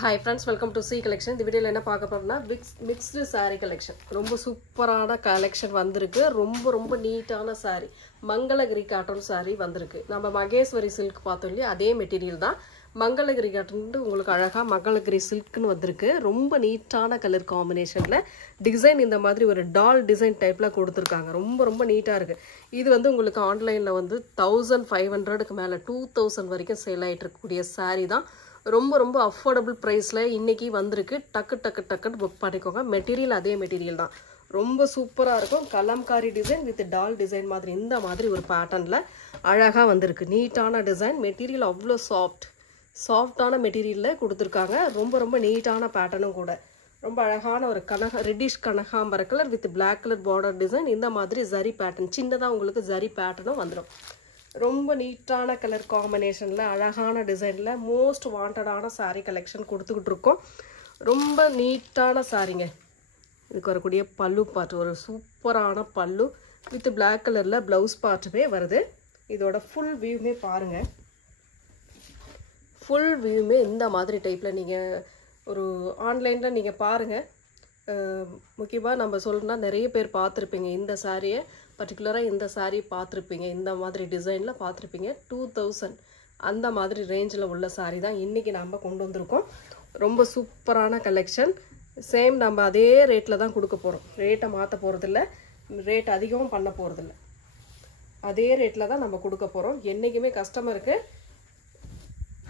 Hi friends, welcome to C collection. இந்த வீடியோல என்ன பார்க்க போறோம்னா mixed saree collection. ரொம்ப சூப்பரான collection வந்திருக்கு. ரொம்ப நீட்டான saree. மங்களகிரி காட்டன் saree வந்திருக்கு. நம்ம மகேஸ்வரி silk பார்த்தோம் இல்லையா, அதே மெட்டீரியல் தான். மங்களகிரி காட்டன் உங்களுக்கு அழகா மங்களகிரி silkனு வந்திருக்கு. ரொம்ப நீட்டான கலர் காம்பினேஷன்ல டிசைன் இந்த மாதிரி ஒரு டால் டிசைன் டைப்ல கொடுத்திருக்காங்க. ரொம்ப நீட்டா இருக்கு. இது வந்து உங்களுக்கு ஆன்லைன்ல வந்து 1500க்கு மேல 2000 வரைக்கும் சேல் ஆயிட்டு இருக்கக்கூடிய saree தான். ரொம்ப அஃபோர்டபுள் ப்ரைஸில் இன்றைக்கி வந்திருக்கு. டக்குன்னு புக் பண்ணிக்கோங்க. மெட்டீரியல் அதே மெட்டீரியல் தான். ரொம்ப சூப்பராக இருக்கும். Kalamkari design with doll design மாதிரி இந்த மாதிரி ஒரு பேட்டர்னில் அழகாக வந்திருக்கு. நீட்டான டிசைன். மெட்டீரியல் அவ்வளோ சாஃப்டான மெட்டீரியலில் கொடுத்துருக்காங்க. ரொம்ப நீட்டான பேட்டர்னும் கூட. ரொம்ப அழகான ஒரு ரெட்டிஷ் கனகாம்பர colour with black colour border design. இந்த மாதிரி ஜரி பேட்டர்ன் சின்னதாக உங்களுக்கு ஜரி பேட்டர்னும் வந்துடும். ரொம்ப நீட்டான கலர் காம்பினேஷனில் அழகான டிசைனில் மோஸ்ட் வாண்டடான சாரீ கலெக்ஷன் கொடுத்துக்கிட்டு இருக்கோம். ரொம்ப நீட்டான சாரீங்க. இதுக்கு வரக்கூடிய பல்லு பார்ட் ஒரு சூப்பரான பல்லு வித் பிளாக் கலரில் ப்ளவுஸ் பார்ட்டுமே வருது. இதோட ஃபுல் வியூமே பாருங்கள். ஃபுல் வியூமே இந்த மாதிரி டைப்பில் நீங்கள் ஒரு ஆன்லைனில் நீங்கள் பாருங்கள். முக்கியமாக நம்ம சொல்லணும்னா நிறைய பேர் பார்த்துருப்பீங்க இந்த சாரியை. பர்டிகுலராக இந்த சாரீ பார்த்துருப்பீங்க. இந்த மாதிரி டிசைனில் பார்த்துருப்பீங்க. 2000 அந்த மாதிரி ரேஞ்சில் உள்ள சாரீ தான் இன்றைக்கி நம்ம கொண்டு வந்திருக்கோம். ரொம்ப சூப்பரான கலெக்ஷன். சேம் நம்ம அதே ரேட்டில் தான் கொடுக்க போகிறோம். ரேட்டை மாற்ற போகிறதில்ல, ரேட் அதிகமும் பண்ண போகிறதில்ல. அதே ரேட்டில் தான் நம்ம கொடுக்க போகிறோம். என்றைக்குமே கஸ்டமருக்கு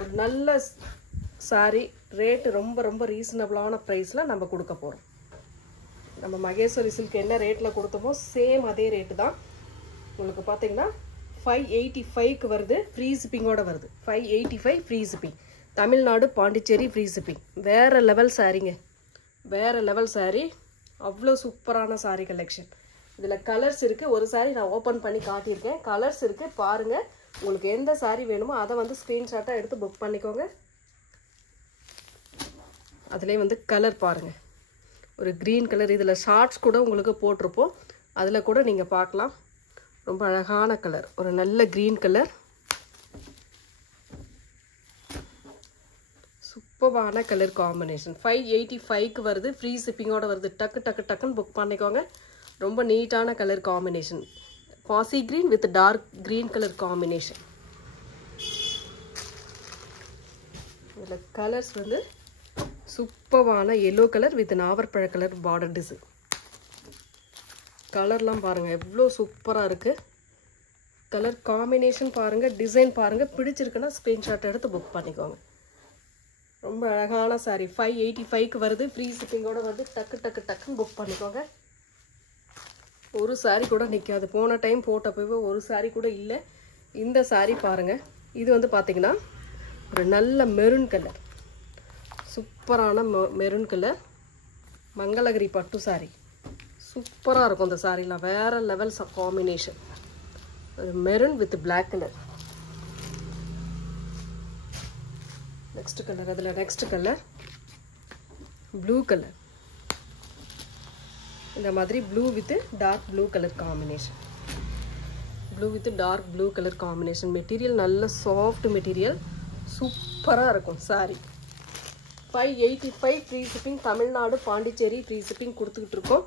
ஒரு நல்ல சாரீ ரேட்டு ரொம்ப ரீசனபிளான ப்ரைஸில் நம்ம கொடுக்க போகிறோம். நம்ம மகேஸ்வரி சில்க் என்ன ரேட்டில் கொடுத்தோமோ சேம் அதே ரேட்டு தான். உங்களுக்கு பார்த்தீங்கன்னா 585க்கு வருது. ஃப்ரீ ஷிப்பிங்கோட வருது. 585 free shipping. Tamil Nadu Pondicherry free shipping. வேறு லெவல் சாரீங்க. வேறு லெவல் சாரீ. அவ்வளோ சூப்பரான சாரீ கலெக்ஷன். இதில் கலர்ஸ் இருக்குது. ஒரு சாரீ நான் ஓப்பன் பண்ணி காட்டியிருக்கேன். கலர்ஸ் இருக்குது பாருங்கள். உங்களுக்கு எந்த சாரீ வேணுமோ அதை வந்து ஸ்க்ரீன்ஷாட்டாக எடுத்து புக் பண்ணிக்கோங்க. அதிலே வந்து கலர் பாருங்கள். ஒரு க்ரீன் கலர். இதில் ஷார்ட்ஸ் கூட உங்களுக்கு போட்டிருப்போம். அதில் கூட நீங்கள் பார்க்கலாம். ரொம்ப அழகான கலர். ஒரு நல்ல க்ரீன் கலர். சூப்பரான கலர் காம்பினேஷன். 585க்கு வருது. ஃப்ரீ ஷிப்பிங்கோடு வருது. டக்குன்னு புக் பண்ணிக்கோங்க. ரொம்ப நீட்டான கலர் காம்பினேஷன். பாசி green with dark green colour combination. இதில் கலர்ஸ் வந்து சூப்பரான எல்லோ கலர் வித் நாவற்பழ கலர் பார்டர் டிசைன். கலர்லாம் பாருங்கள் எவ்வளோ சூப்பராக இருக்குது. கலர் காம்பினேஷன் பாருங்கள். டிசைன் பாருங்கள். பிடிச்சிருக்குன்னா ஸ்க்ரீன்ஷாட் எடுத்து புக் பண்ணிக்கோங்க. ரொம்ப அழகான சாரீ. 585க்கு வருது. ஃப்ரீ ஷிப்பிங்கோடு வருது. டக்குன்னு புக் பண்ணிக்கோங்க. ஒரு சாரீ கூட நிற்காது. போன டைம் போட்டப்போ ஒரு சாரீ கூட இல்லை. இந்த சாரீ பாருங்கள். இது வந்து பார்த்திங்கன்னா ஒரு நல்ல மெரூன் கலர். சூப்பரான மெரூன் கலர் மங்களகிரி பட்டு சாரீ. சூப்பராக இருக்கும் இந்த சாரீலாம். வேறு level combination. Maroon with black colour. Next colour. அதில் நெக்ஸ்ட் கலர் ப்ளூ கலர். இந்த மாதிரி blue with dark blue colour combination. Blue with dark blue colour combination. Material நல்ல சாஃப்ட் மெட்டீரியல். சூப்பராக இருக்கும் sari. 585 free shipping. Tamil Nadu Pondicherry free shipping கொடுத்துக்கிட்டு இருக்கோம்.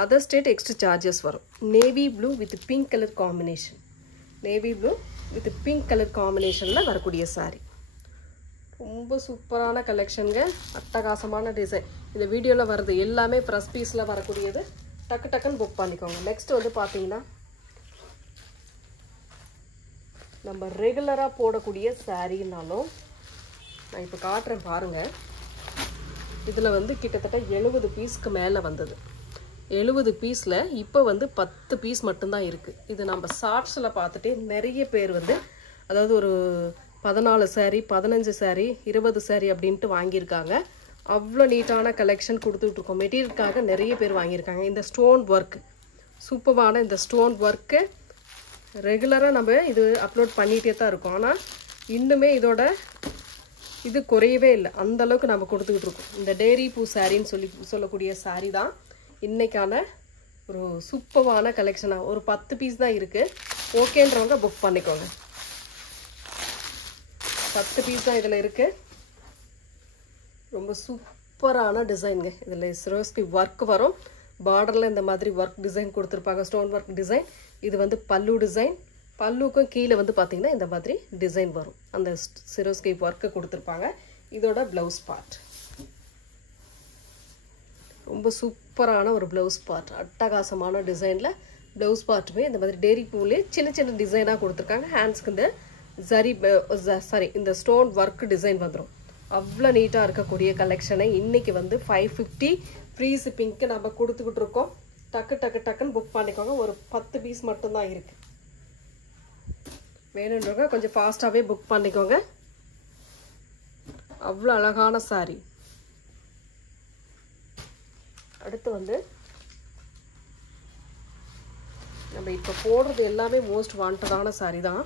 Other state extra charges வரும். Navy blue with pink colour combination. Navy blue with pink colour காம்பினேஷனில் வரக்கூடிய சாரீ. ரொம்ப சூப்பரான கலெக்ஷனுங்க. அட்டகாசமான டிசைன். இந்த வீடியோவில் வருது எல்லாமே ஃப்ரெஷ் பீஸில் வரக்கூடியது. டக்குன்னு புக் பண்ணிக்கோங்க. நெக்ஸ்ட் வந்து பார்த்தீங்கன்னா நம்ம ரெகுலராக போடக்கூடிய சாரீனாலும் நான் இப்போ காட்டுறேன் பாருங்கள். இதில் வந்து கிட்டத்தட்ட 70 பீஸ்க்கு மேலே வந்தது. 70 பீஸில் இப்போ வந்து 10 பீஸ் மட்டும்தான் இருக்குது. இது நம்ம ஷார்ட்ஸில் பார்த்துட்டே நிறைய பேர் வந்து அதாவது ஒரு 14 சாரீ 15 சாரீ 20 சாரீ அப்படின்ட்டு வாங்கியிருக்காங்க. அவ்வளோ நீட்டான கலெக்ஷன் கொடுத்துட்ருக்கோம். மெட்டீரியலுக்காக நிறைய பேர் வாங்கியிருக்காங்க. இந்த ஸ்டோன் ஒர்க் சூப்பரான இந்த ஸ்டோன் ஒர்க்கு ரெகுலராக நம்ம இது அப்லோட் பண்ணிகிட்டே தான் இருக்கோம். ஆனால் இன்னுமே இதோட இது குறையவே இல்லை. அந்தளவுக்கு நம்ம கொடுத்துக்கிட்டு இருக்கோம். இந்த டேரி பூ சாரின்னு சொல்லக்கூடிய சாரீ தான் இன்றைக்கான ஒரு சூப்பரான கலெக்ஷனாக. ஒரு 10 பீஸ் தான் இருக்குது. ஓகேன்றவங்க புக் பண்ணிக்கோங்க. 10 பீஸ் தான் இதில் இருக்குது. ரொம்ப சூப்பரான டிசைனுங்க. இதில் சிரோஸ்கி ஒர்க் வரும். பார்டரில் இந்த மாதிரி ஒர்க் டிசைன் கொடுத்துருப்பாங்க, ஸ்டோன் ஒர்க் டிசைன். இது வந்து பல்லு டிசைன். பல்லுக்கும் கீழே வந்து பார்த்தீங்கன்னா இந்த மாதிரி டிசைன் வரும். அந்த சிரோஸ்கி ஒர்க்கு கொடுத்துருப்பாங்க. இதோட ப்ளவுஸ் பார்ட் ரொம்ப சூப்பரான ஒரு ப்ளவுஸ் பார்ட். அட்டகாசமான டிசைனில் ப்ளவுஸ் பார்ட்டுமே இந்த மாதிரி டேரி பூலே சின்ன சின்ன டிசைனாக கொடுத்துருக்காங்க. ஹேண்ட்ஸ்க்கு இந்த இந்த ஸ்டோன் ஒர்க் டிசைன் வந்துடும். அவ்வளோ நீட்டாக இருக்கக்கூடிய கலெக்ஷனை இன்றைக்கி வந்து 550 ஃப்ரீ ஷிப்பிங்க்கு நம்ம கொடுத்துக்கிட்டு இருக்கோம். டக்குன்னு புக் பண்ணிக்கோங்க. ஒரு 10 பீஸ் மட்டும்தான் இருக்குது. வேணுன்றவங்க கொஞ்சம் ஃபாஸ்ட்டாகவே புக் பண்ணிக்கோங்க. அவ்வளோ அழகான சாரீ. அடுத்து வந்து நம்ம இப்போ போடுறது எல்லாமே மோஸ்ட் வாண்டடான சாரீ தான்.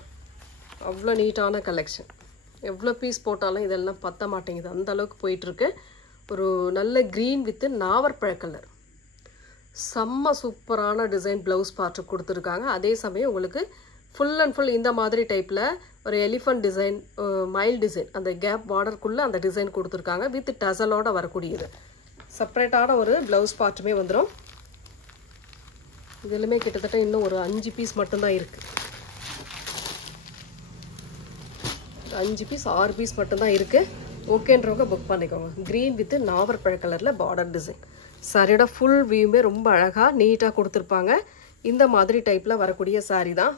அவ்வளோ நீட்டான கலெக்ஷன். எவ்வளோ பீஸ் போட்டாலும் இதெல்லாம் பத்த மாட்டேங்குது, அந்த அளவுக்கு போயிட்டுருக்கு. ஒரு நல்ல க்ரீன் வித்து நாவற்பழ கலர். செம்ம சூப்பரான டிசைன் ப்ளவுஸ் பார்ட்டு கொடுத்துருக்காங்க. அதே சமயம் உங்களுக்கு ஃபுல் அண்ட் ஃபுல் இந்த மாதிரி டைப்பில் ஒரு எலிஃபண்ட் டிசைன், மைல் டிசைன், அந்த கேப் பார்டருக்குள்ளே அந்த டிசைன் கொடுத்துருக்காங்க. வித் டசலோடு வரக்கூடியது. செப்பரேட்டான ஒரு ப்ளவுஸ் பார்ட்டுமே வந்துடும். இதுலையுமே கிட்டத்தட்ட இன்னும் ஒரு 5 பீஸ் மட்டும்தான் இருக்குது. 5 பீஸ் 6 பீஸ் மட்டும்தான் இருக்குது. ஓகேன்றவங்க புக் பண்ணிக்கோங்க. க்ரீன் வித்து நாவற்பழ கலரில் பார்டர் டிசைன். சாரியோட ஃபுல் வியூமே ரொம்ப அழகாக நீட்டாக கொடுத்துருப்பாங்க. இந்த மாதிரி டைப்பில் வரக்கூடிய சாரீ தான்.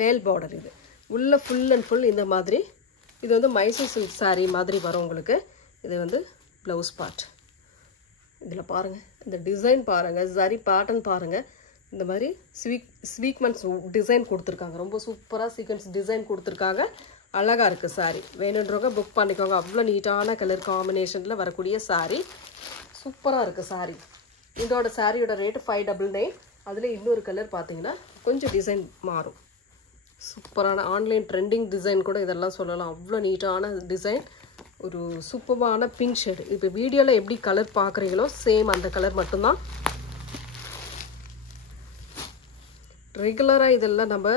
மேல் பார்டர் இது. உள்ள ஃபுல் அண்ட் ஃபுல் இந்த மாதிரி. இது வந்து மைசூர் சில்க் சாரீ மாதிரி வரும் உங்களுக்கு. இது வந்து ப்ளவுஸ் பார்ட். இதில் பாருங்கள், இந்த டிசைன் பாருங்கள், சரி பேட்டர்ன் பாருங்கள். இந்த மாதிரி ஸ்வீக்மெண்ட்ஸ் டிசைன் கொடுத்துருக்காங்க. ரொம்ப சூப்பராக சீக்வன்ஸ் டிசைன் கொடுத்துருக்காங்க. அழகாக இருக்குது சாரீ. வேணுன்றவங்க புக் பண்ணிக்கோங்க. அவ்வளோ நீட்டான கலர் காம்பினேஷனில் வரக்கூடிய சாரீ. சூப்பராக இருக்குது சாரீ. இதோட சாரியோட ரேட்டு 599. அதில் இன்னொரு கலர் பார்த்தீங்கன்னா கொஞ்சம் டிசைன் மாறும். சூப்பரான ஆன்லைன் ட்ரெண்டிங் டிசைன் கூட இதெல்லாம் சொல்லலாம். அவ்வளோ நீட்டான டிசைன். ஒரு சூப்பரான பிங்க் ஷேடு. இப்போ வீடியோவில் எப்படி கலர் பார்க்குறீங்களோ சேம் அந்த கலர் மட்டும்தான். ரெகுலராக இதெல்லாம் நம்ம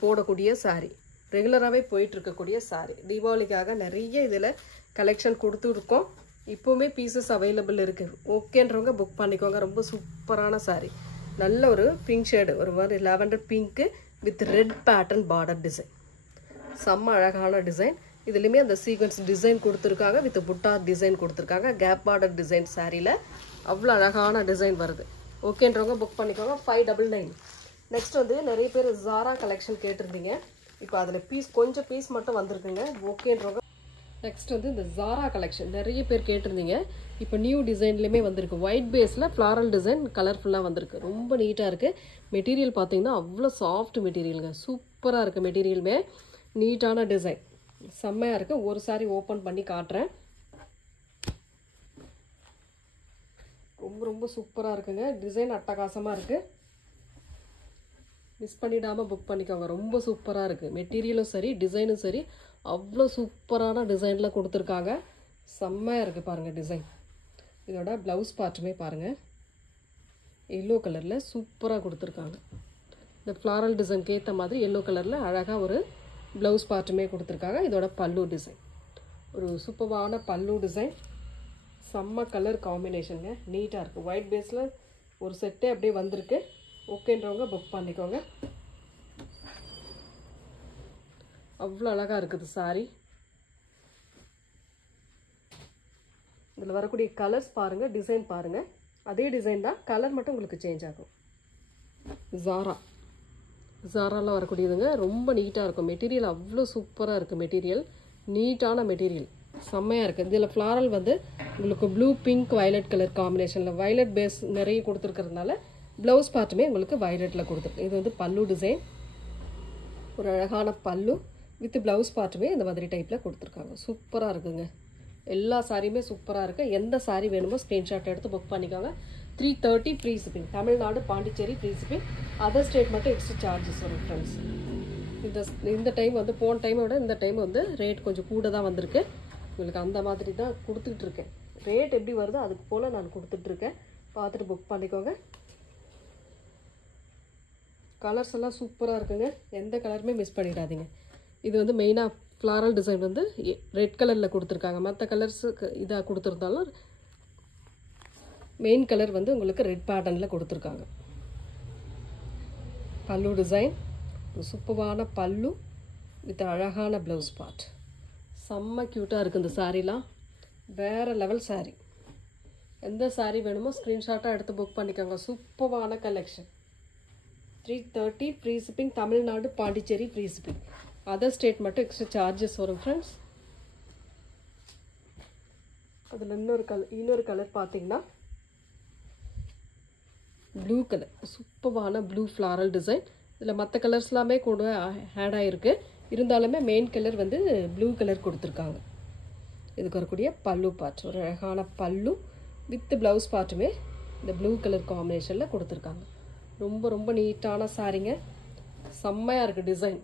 போடக்கூடிய சாரீ. ரெகுலராகவே போயிட்டுருக்கக்கூடிய சாரீ. தீபாவளிக்காக நிறைய இதில் கலெக்ஷன் கொடுத்துருக்கோம். இப்போவுமே பீசஸ் அவைலபிள் இருக்குது. ஓகேன்றவங்க புக் பண்ணிக்கோங்க. ரொம்ப சூப்பரான சாரீ. நல்ல ஒரு பிங்க் ஷேடு, ஒரு மாதிரி lavender pink with red pattern border design. செம்ம அழகான டிசைன். இதுலேயுமே அந்த சீக்வன்ஸ் டிசைன் கொடுத்துருக்காங்க. வித் புட்டா டிசைன் கொடுத்துருக்காங்க. கேப் பார்டர் டிசைன் சாரியில் அவ்வளோ அழகான டிசைன் வருது. ஓகேன்றவங்க புக் பண்ணிக்கோங்க. 599. நெக்ஸ்ட் வந்து நிறைய பேர் ஜாரா கலெக்ஷன் கேட்டிருந்தீங்க. இப்போ அதில் கொஞ்சம் பீஸ் மட்டும் வந்திருக்குங்க. ஓகேன்றவங்க நெக்ஸ்ட் வந்து இந்த ஜாரா கலெக்ஷன் நிறைய பேர் கேட்டிருந்தீங்க. இப்போ நியூ டிசைன்லேயுமே வந்திருக்கு. ஒயிட் பேஸில் ஃப்ளாரல் டிசைன் கலர்ஃபுல்லாக வந்திருக்கு. ரொம்ப நீட்டாக இருக்குது. மெட்டீரியல் பார்த்தீங்கன்னா அவ்வளோ சாஃப்ட் மெட்டீரியலுங்க. சூப்பராக இருக்குது. மெட்டீரியலுமே நீட்டான டிசைன். செம்மையாக இருக்குது. ஒரு சாரி ஓப்பன் பண்ணி காட்டுறேன். ரொம்ப ரொம்ப சூப்பராக இருக்குங்க. டிசைன் அட்டகாசமாக இருக்குது. மிஸ் பண்ணிடாமல் புக் பண்ணிக்கோங்க. ரொம்ப சூப்பராக இருக்குது. மெட்டீரியலும் சரி, டிசைனும் சரி, அவ்வளோ சூப்பரான டிசைனில் கொடுத்துருக்காங்க. செம்மையாக இருக்குது பாருங்கள் டிசைன். இதோட ப்ளவுஸ் பார்ட்டுமே பாருங்கள், எல்லோ கலரில் சூப்பராக கொடுத்துருக்காங்க. இந்த ஃப்ளாரல் டிசைனுக்கு ஏற்ற மாதிரி எல்லோ கலரில் அழகாக ஒரு ப்ளவுஸ் பார்ட்டுமே கொடுத்துருக்காங்க. இதோட பல்லு டிசைன் ஒரு சூப்பரான பல்லு டிசைன். செம்ம கலர் காம்பினேஷனுங்க. நீட்டாக இருக்குது. ஒயிட் பேஸில் ஒரு செட்டே அப்படியே வந்திருக்கு. ஓகேன்றவங்க புக் பண்ணிக்கோங்க. அவ்வளோ அழகாக இருக்குது சாரி. இதில் வரக்கூடிய கலர்ஸ் பாருங்கள், டிசைன் பாருங்கள். அதே டிசைன் தான், கலர் மட்டும் உங்களுக்கு சேஞ்ச் ஆகும். ஜாராவில் வரக்கூடியதுங்க. ரொம்ப நீட்டாக இருக்கும். மெட்டீரியல் அவ்வளோ சூப்பராக இருக்குது. மெட்டீரியல் நீட்டான மெட்டீரியல், செம்மையாக இருக்குது. இதில் ஃப்ளாரல் வந்து உங்களுக்கு ப்ளூ பிங்க் வயலட் கலர் காம்பினேஷனில், வயலட் பேஸ் நிறைய கொடுத்துருக்கிறதுனால ப்ளவுஸ் பார்ட்டுமே உங்களுக்கு வயலட்டில் கொடுத்துருக்கு. இது வந்து பல்லு டிசைன். ஒரு அழகான பல்லு வித் ப்ளவுஸ் பார்ட்டுமே இந்த மாதிரி டைப்பில் கொடுத்துருக்காங்க. சூப்பராக இருக்குங்க. எல்லா சாரியுமே சூப்பராக இருக்குது. எந்த சாரி வேணுமோ ஸ்க்ரீன்ஷாட் எடுத்து புக் பண்ணிக்கோங்க. 330 free shipping. Tamil Nadu, Pondicherry free shipping. Other state மட்டும் எக்ஸ்ட்ரா சார்ஜஸ் வரும் ஃப்ரெண்ட்ஸ். இந்த டைம் வந்து போன டைமை விட இந்த டைம் வந்து ரேட் கொஞ்சம் கூட தான் வந்திருக்கு. உங்களுக்கு அந்த மாதிரி தான் கொடுத்துட்ருக்கேன். ரேட் எப்படி வருதோ அதுக்கு போல் நான் கொடுத்துட்ருக்கேன். பார்த்துட்டு புக் பண்ணிக்கோங்க. கலர்ஸ் எல்லாம் சூப்பராக இருக்குங்க. எந்த கலருமே மிஸ் பண்ணிடாதீங்க. இது வந்து மெயினாக ஃப்ளாரல் டிசைன் வந்து ரெட் கலரில் கொடுத்துருக்காங்க. மற்ற கலர்ஸுக்கு இதாக கொடுத்துருந்தாலும் மெயின் கலர் வந்து உங்களுக்கு ரெட் பேட்டர்னில் கொடுத்துருக்காங்க. பல்லு டிசைன் சூப்பரான பல்லு வித் அழகான ப்ளவுஸ் பார்ட். செம்ம க்யூட்டாக இருக்குது இந்த சாரீலாம். வேறு லெவல் சாரீ. எந்த சாரீ வேணுமோ ஸ்க்ரீன்ஷாட்டாக எடுத்து புக் பண்ணிக்கோங்க. சூப்பரான collection. 330 free shipping. Tamil Nadu Pondicherry free shipping. Other state மட்டும் எக்ஸ்ட்ரா சார்ஜஸ் வரும் ஃப்ரெண்ட்ஸ். அதில் இன்னொரு கலர் பார்த்தீங்கன்னா ப்ளூ கலர். சூப்பரான ப்ளூ ஃப்ளாரல் டிசைன். இதில் மற்ற கலர்ஸ் எல்லாமே கூட ஆட் ஆகிருக்கு. இருந்தாலுமே மெயின் கலர் வந்து ப்ளூ கலர் கொடுத்துருக்காங்க. இதுக்கு வரக்கூடிய பல்லு பார்ட் ஒரு அழகான பல்லு வித் ப்ளவுஸ் பார்ட்டுமே இந்த ப்ளூ கலர் காம்பினேஷனில் கொடுத்துருக்காங்க. ரொம்ப ரொம்ப நீட்டான சாரீங்க. செம்மையாக இருக்குது டிசைன்.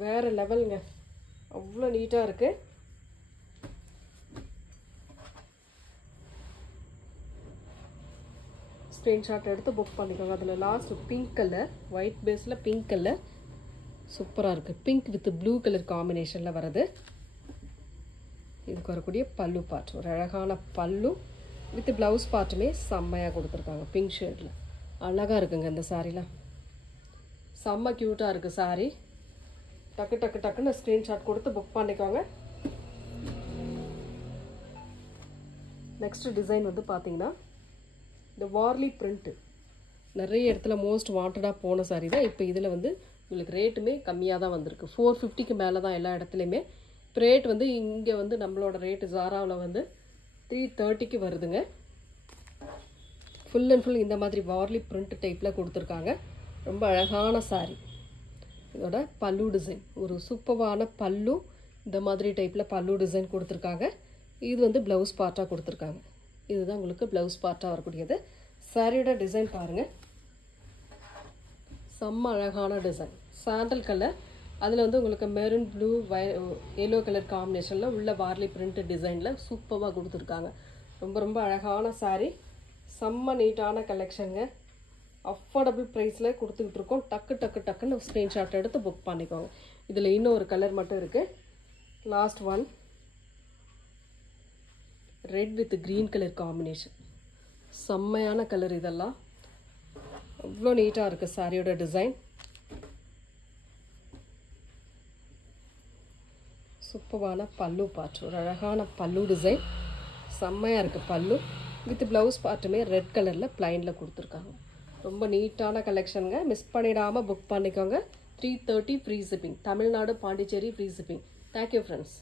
வேறு லெவலுங்க. அவ்வளோ நீட்டாக இருக்குது. ஸ்க்ரீன்ஷாட் எடுத்து புக் பண்ணிக்கோங்க. அதில் லாஸ்ட் பிங்க் கலர், ஒயிட் பேஸில் பிங்க் கலர் சூப்பராக இருக்குது. பிங்க் வித் ப்ளூ கலர் காம்பினேஷனில் வருது. இதுக்கு வரக்கூடிய பல்லு பார்ட் ஒரு அழகான பல்லு வித் ப்ளவுஸ் பார்ட்டுமே செம்மையாக கொடுத்துருக்காங்க. பிங்க் ஷேடில் அழகாக இருக்குங்க இந்த சாரீலாம். செம்ம க்யூட்டாக இருக்குது சாரீ. டக்குன்னு ஸ்க்ரீன்ஷாட் கொடுத்து புக் பண்ணிக்கோங்க. நெக்ஸ்ட் டிசைன் வந்து பார்த்தீங்கன்னா இந்த வார்லி பிரிண்ட்டு நிறைய இடத்துல மோஸ்ட் வாண்டடாக போன சாரீ தான். இப்போ இதில் வந்து உங்களுக்கு ரேட்டுமே கம்மியாக தான் வந்திருக்கு. 450க்கு மேலே தான் எல்லா இடத்துலையுமே. இப்போ ரேட் வந்து இங்கே வந்து நம்மளோட ரேட்டு ஜாராவில் வந்து 330க்கு வருதுங்க. ஃபுல் அண்ட் ஃபுல் இந்த மாதிரி வார்லி பிரிண்ட் டைப்பில் கொடுத்துருக்காங்க. ரொம்ப அழகான சாரீ. இதோட பல்லு டிசைன் ஒரு சூப்பரான பல்லு. இந்த மாதிரி டைப்பில் பல்லு டிசைன் கொடுத்துருக்காங்க. இது வந்து ப்ளவுஸ் பார்ட்டாக கொடுத்துருக்காங்க. இதுதான் உங்களுக்கு ப்ளவுஸ் பார்ட்டாக வரக்கூடியது. சாரியோட டிசைன் பாருங்கள். செம்ம அழகான டிசைன். சாண்டல் கலர், அதில் வந்து உங்களுக்கு மெரூன் ப்ளூ எல்லோ கலர் காம்பினேஷனில் உள்ள வார்லி பிரிண்ட் டிசைனில் சூப்பராக கொடுத்துருக்காங்க. ரொம்ப ரொம்ப அழகான சாரீ. செம்ம நீட்டான கலெக்ஷனுங்க. அஃபோர்டபுள் ப்ரைஸில் கொடுத்துக்கிட்டு இருக்கோம். டக்குன்னு ஸ்க்ரீன்ஷாட் எடுத்து புக் பண்ணிக்கோங்க. இதில் இன்னும் ஒரு கலர் மட்டும் இருக்குது. Last one red with green colour combination. செம்மையான கலர் இதெல்லாம். அவ்வளோ நீட்டாக இருக்குது சாரியோட டிசைன். சூப்பரான பல்லு பார்ட் ஒரு அழகான பல்லு டிசைன். செம்மையாக இருக்குது பல்லு வித் ப்ளவுஸ் பார்ட்டுமே ரெட் கலரில் ப்ளைனில் கொடுத்துருக்காங்க. ரொம்ப நீட்டான கலெக்ஷனுங்க. மிஸ் பண்ணிடாமல் புக் பண்ணிக்கோங்க. 330 free shipping. Tamil Nadu Pondicherry free shipping. Thank you friends.